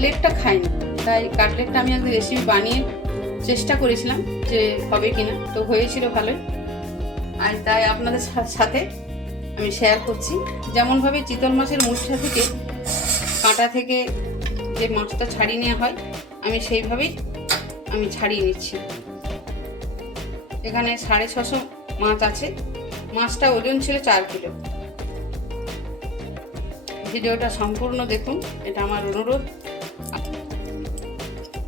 কাটলেটটা খাইনি, তাই কাটলেটটা আমি একদিন রেসিপি বানিয়ে চেষ্টা করেছিলাম যে হবে কিনা, তো হয়েছিল ভালোই। আর তাই আপনাদের সাথে আমি শেয়ার করছি। যেমনভাবে চিতল মাছের মুঠা থেকে কাঁটা থেকে যে মাছটা ছাড়িয়ে নেওয়া হয়, আমি সেইভাবেই ছাড়িয়ে নিচ্ছি। এখানে 650 মাছ আছে। মাছটা ওজন ছিল 4 কিলো। ভিডিওটা সম্পূর্ণ দেখুন, এটা আমার অনুরোধ।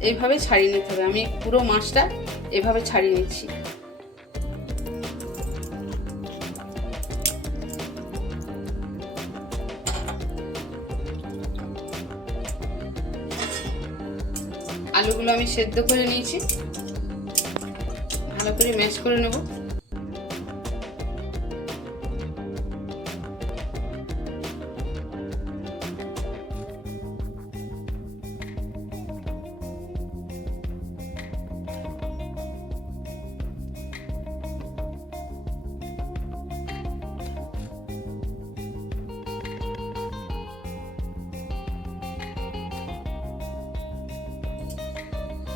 এইভাবে ছাড়িয়ে নিতে হবে। আমি পুরো মাছটা এভাবে ছাড়িয়ে নিচ্ছি। আলুগুলো আমি সেদ্ধ করে নিয়েছি, ভালো করে ম্যাশ করে নেব।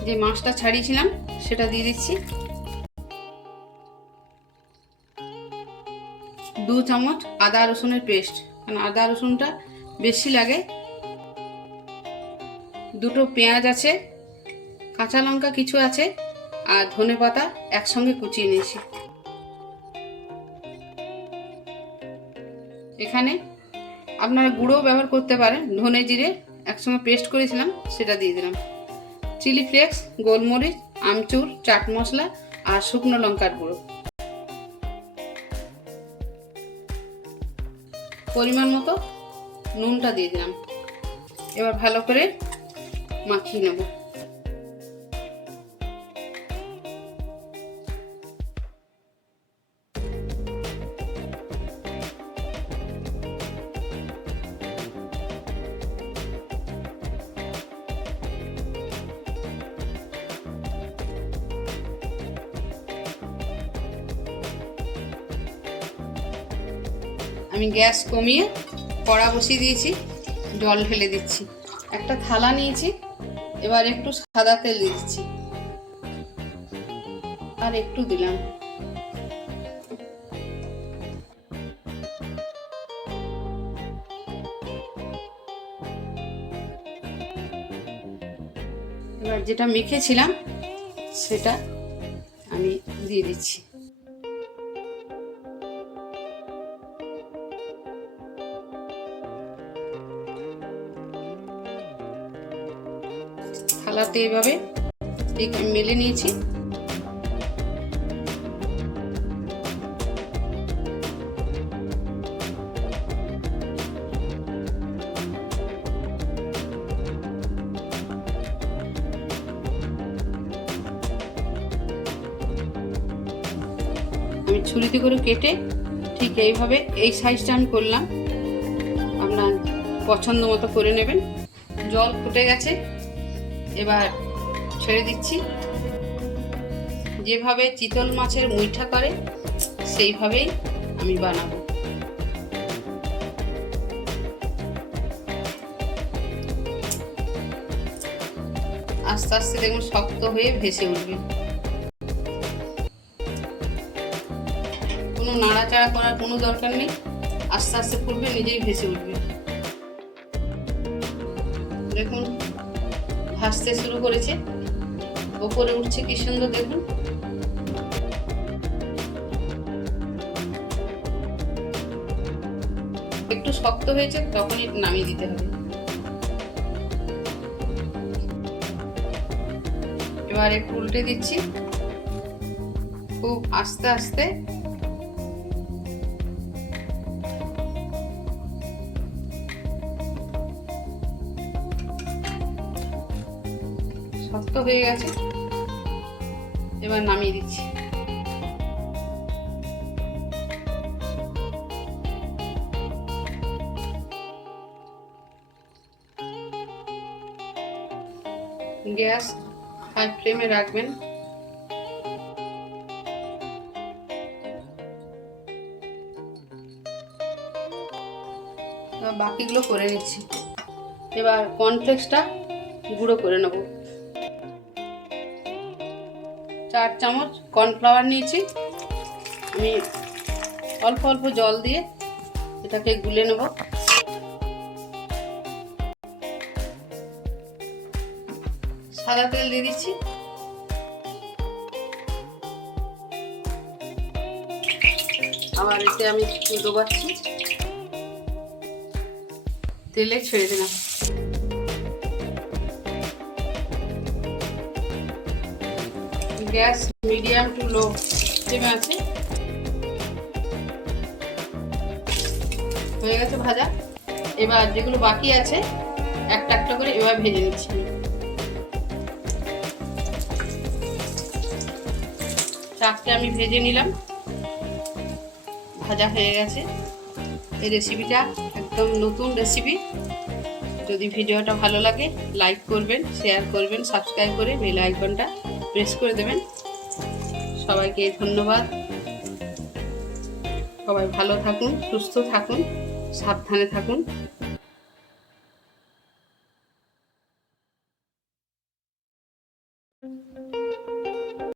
যে মাছটা ছাড়িয়েছিলাম সেটা দিয়ে দিচ্ছি। 2 চামচ আদা রসুনের পেস্ট, কারণ আদা রসুনটা বেশি লাগে। 2টো পেঁয়াজ আছে, কাঁচা লঙ্কা কিছু আছে, আর ধনেপাতা একসঙ্গে কুচিয়ে নিয়েছি। এখানে আপনারা গুঁড়োও ব্যবহার করতে পারেন। ধনে জিরে একসঙ্গে পেস্ট করেছিলাম, সেটা দিয়ে দিলাম। চিলি ফ্লেক্স, গোলমরিচ, আমচুর, চাট মশলা আর শুকনো লঙ্কার গুঁড়ো। পরিমাণ মতো নুনটা দিয়ে দিলাম। এবার ভালো করে মাখিয়ে নেব। আমি গ্যাস কমিয়ে কড়া বসিয়ে দিয়েছি, জল ঢেলে দিচ্ছি। একটা থালা নিয়েছি, এবার একটু সাদা তেল দিয়ে দিচ্ছি, আর একটু দিলাম। এবার যেটা মেখেছিলাম সেটা আমি দিয়ে দিচ্ছি। থালাতে এইভাবে ঠিক মেলে নিয়েছি। আমি ছুরিতে করে কেটে ঠিক এইভাবে এই সাইজটা আমি করলাম। আপনার পছন্দ মতো করে নেবেন। জল ফুটে গেছে, এবার ছেড়ে দিচ্ছি। যেভাবে চিতল মাছের মুইঠা করে সেইভাবেই আমি বানাবো। আস্তে আস্তে দেখুন শক্ত হয়ে ভেসে উঠবে। কোনো নাড়াচাড়া করার কোনো দরকার নেই, আস্তে আস্তে ফুটবে, নিজেই ভেসে উঠবে। দেখুন ভাসতে শুরু করেছে, ওপরে উঠছে কি সুন্দর দেখুন। একটু শক্ত হয়েছে, তখনই নামিয়ে দিতে হবে। এবার একটু উল্টে দিচ্ছি, খুব আস্তে আস্তে। শক্ত হয়ে গেছে, এবার নামিয়ে দিচ্ছি। গ্যাস হাই ফ্লেমে রাখবেন। বাকিগুলো করে নিচ্ছি। এবার কর্নফ্লেক্সটা গুঁড়ো করে নেব। 4 চামচ কর্নফ্লাওয়ার নিয়েছি। আমি অল্প অল্প জল দিয়ে এটাকে গুলে নেব। সাদা তেল দিয়ে দিচ্ছি। আবার এতে আমি ডোবাচ্ছি, তেলে ছেড়ে দিলাম। গ্যাস মিডিয়াম টু লো ফ্লেমে আছে। হয়ে গেছে ভাজা। এবার যেগুলো বাকি আছে একটা একটা করে এবার ভেজে নিচ্ছি। চারটে আমি ভেজে নিলাম, ভাজা হয়ে গেছে। এই রেসিপিটা একদম নতুন রেসিপি। যদি ভিডিওটা ভালো লাগে লাইক করবেন, শেয়ার করবেন, সাবস্ক্রাইব করে বেল আইকনটা প্রেস করে দেবেন। সবাইকে ধন্যবাদ। সবাই ভালো থাকুন, সুস্থ থাকুন, সাবধানে থাকুন।